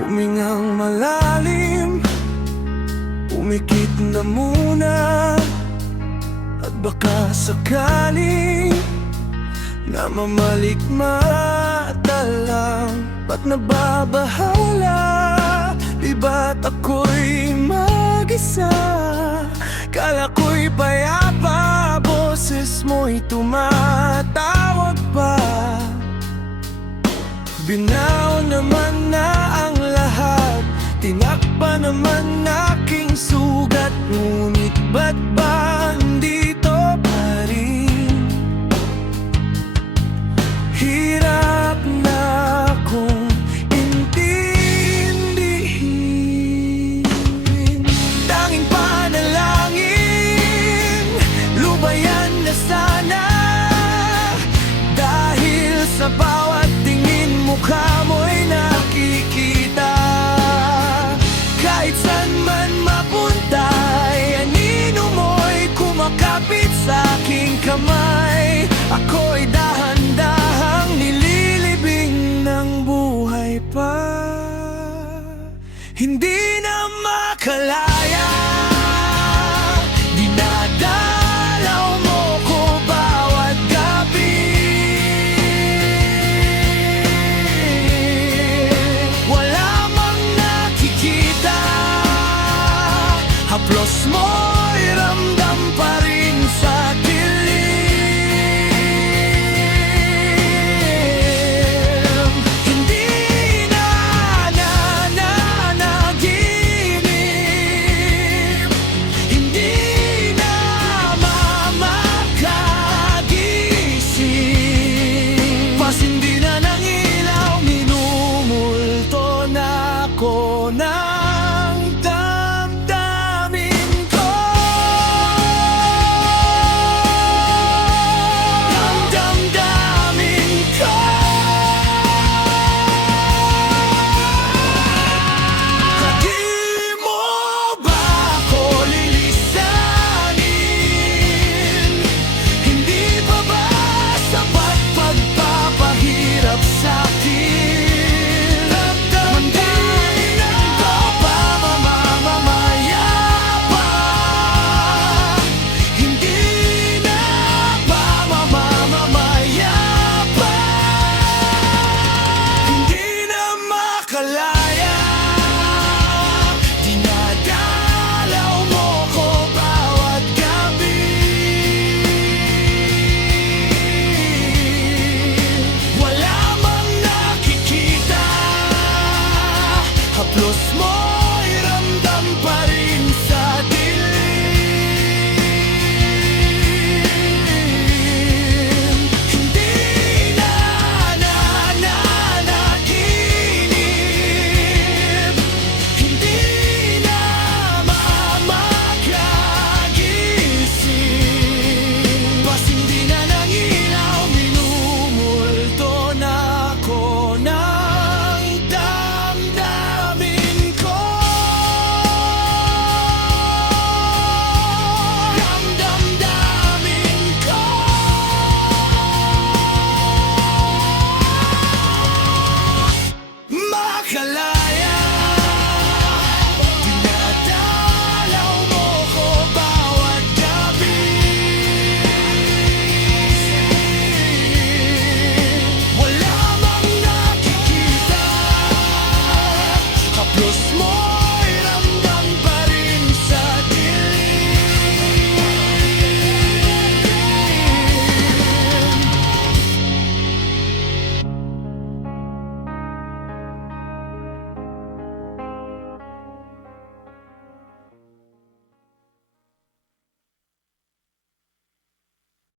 Humingang malalim, umikit na muna, at baka sakaling namamalikmata lang. Ba't nababahala? Di ba't ako'y mag-isa? Kala ko'y payapa, boses mo'y tumatawag pa. Binaw naman na ang lahat, tinakpan naman aking sugat. Ngunit ba't ba andito pa rin? Hirap na akong intindihin. Tanging panalangin, lubayan na sana. Dahil sa bawat tingin, mukha mo'y nakikita. Kahit saan man mapunta, anino mo'y kumakapit sa aking kamay. Ako'y dahan-dahang nililibing ng buhay pa. Hindi na makalaya, dinadalaw mo ko bawat gabi. Wala mang nakikita, haplos mo